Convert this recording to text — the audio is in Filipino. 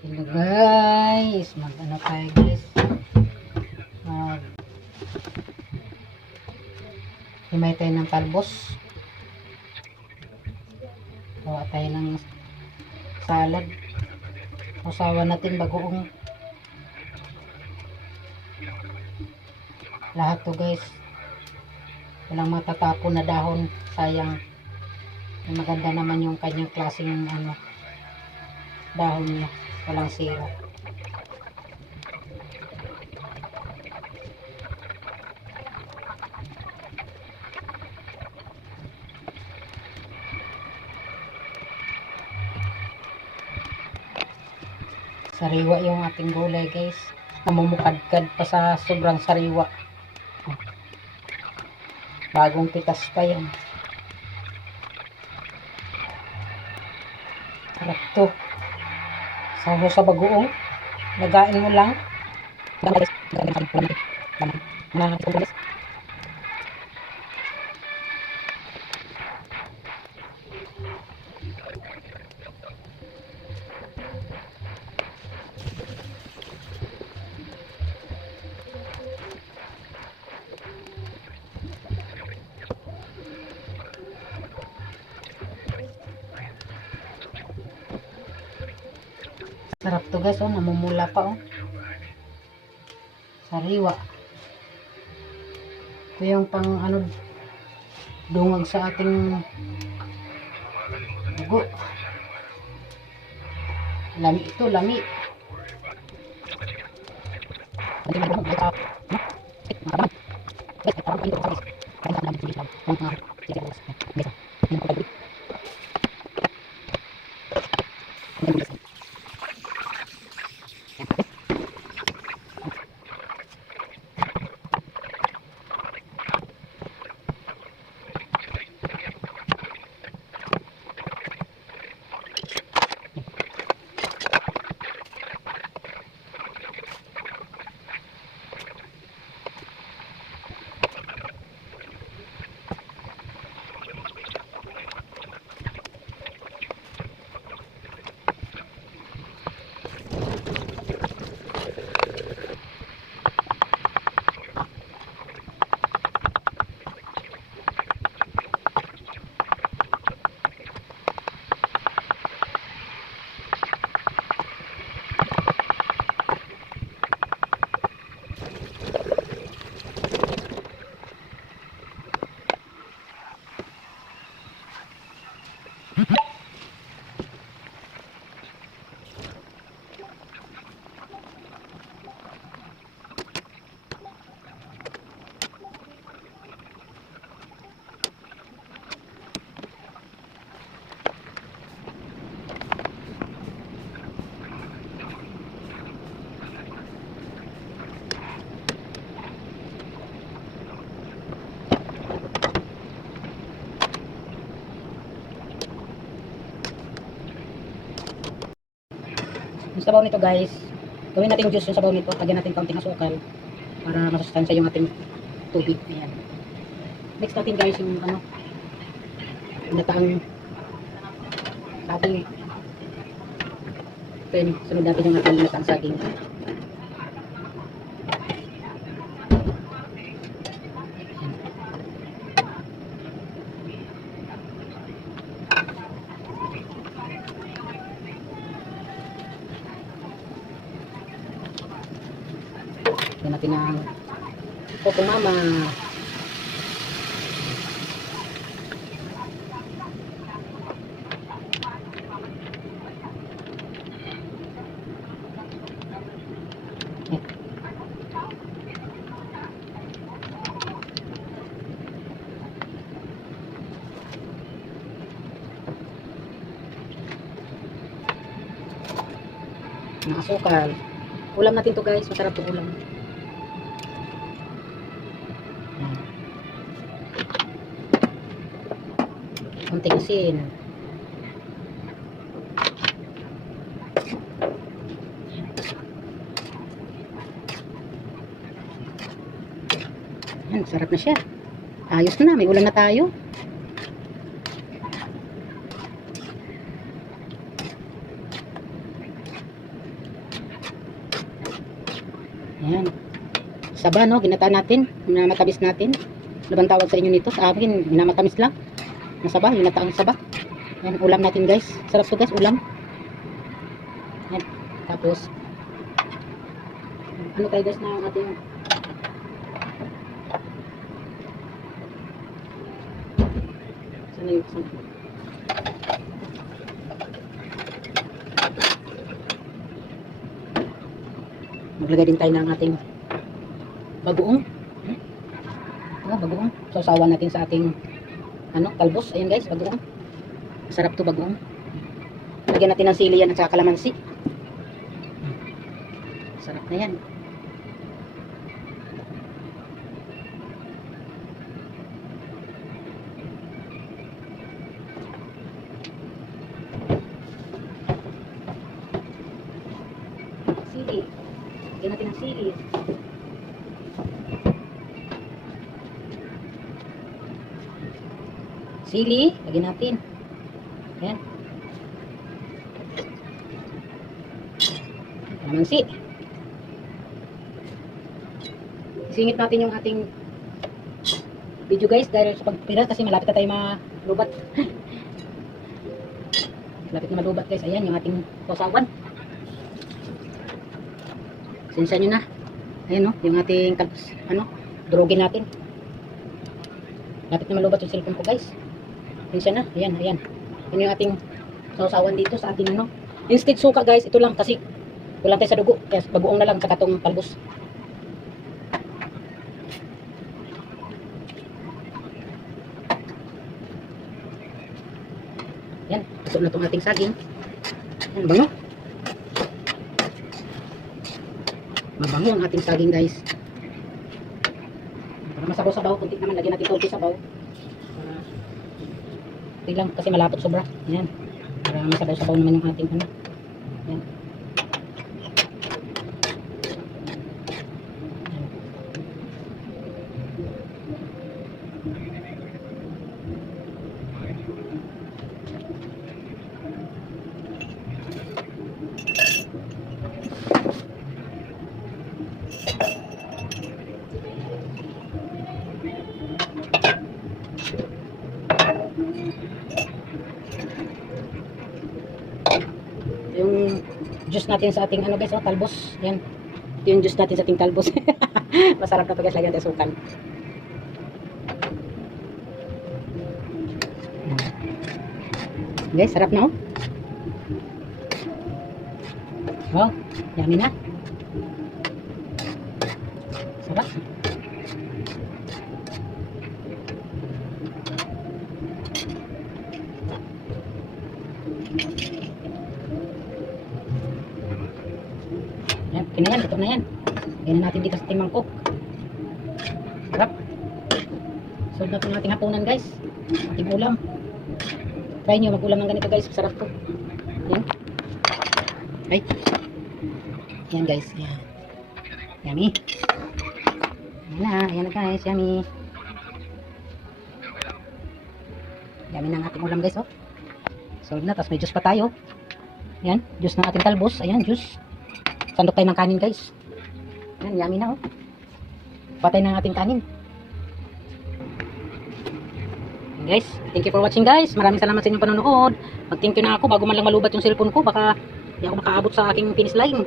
Hello guys, mag-ano tayo guys, mag himay tayo ng talbos. Gawa tayo ng salad. Usawa natin bagoong lahat to guys. Walang matatapon na dahon, sayang. Maganda naman yung kanyang klaseng dahon niya, walang sira. Sariwa yung ating gulay guys, namumukadkad pa sa sobrang sariwa. Bagong pitas pa yan. Sarap to. Saho sa bagoong, lagain mo lang. Sarap to guys, oh, namumula pa oh. Sariwa. Ito yung pang dungag sa ating dugo. Lami ito, lami. Yung sabaw nito guys, gawin natin juice yung sabaw nito, lagyan natin kaunting asukal para masustansya yung ating tubig. Ayan. Mix natin guys yung nataang sa ating sunod natin yung ating nataang saging. Yan natin ang Coco Mama. Ng asukal. Ulam natin to guys, masarap to ulam. Konting asin. Yan, sarap na siya. Ayos na, may ulam na tayo. Ayan. Saba, no? Ginata natin. Minamatamis natin. Ano bang tawag sa inyo nito? Sa akin, minamatamis lang. Nasaba, ginata ang saba. Ayan, ulam natin guys. Sarap to guys, ulam. Ayan. Tapos, ano tayo guys na ating sana yung maglagay din tayo ng ating bagoong. Bagoong. Sausawan natin sa ating talbos. Ayan guys, bagoong. Masarap to bagoong. Lagyan natin ng sili yan at saka kalamansi. Sarap na yan. Sili. Lagyan natin ng sili. Sili, lagyan natin. Ayan. Kalamansi. Isingit natin yung ating video guys dahil sa pagpira kasi malapit na tayo malubat. Malapit na malubat guys. Ayan yung ating sausawan. Sensya nyo na. Ayan no, yung ating durugin natin. Malapit na malubat yung cellphone ko guys. Sensya na. Ayan, ayan. Yan yung ating sausawan dito sa ating Instead suka guys, ito lang kasi kulang tayo sa dugo. Yes, bagoong na lang sa katong talbos. Yan, ito na itong ating saging. Yan, bango. Mabango ang ating saging guys. Para masabaw-sabaw, kunti naman lagyan natin konti sabaw. Kunti lang kasi malapot sobra. Yan. Para masabaw-sabaw naman yung ating Yan. Yung juice natin sa ating guys, talbos. Yan. Ito yung juice natin sa ating talbos. Masarap na to guys, lagyan natin sukan. Guys, sarap na oh. Wow, yummy na. Sarap. Yan, okay na yan, ito na yan. Ganyan natin dito sa ating mangkok. Sarap. Solve na itong ating hapunan guys. Ating ulam. Try nyo mag-ulam ng ganito guys. Sarap to. Yan. Ay. Yan guys. Yan. Yummy. Ayan na guys. Yummy. Yummy na ang ating ulam guys oh. Solve na. Tapos may juice pa tayo. Yan. Juice ng ating talbos. Ayan juice. Sandok tayo ng kanin guys. Yan, yummy na oh. Patay na ang ating kanin. Guys, thank you for watching guys. Maraming salamat sa inyong panonood. Mag-thank you na ako bago man lang malubat yung cellphone ko. Baka hindi ako makaabot sa aking finish line.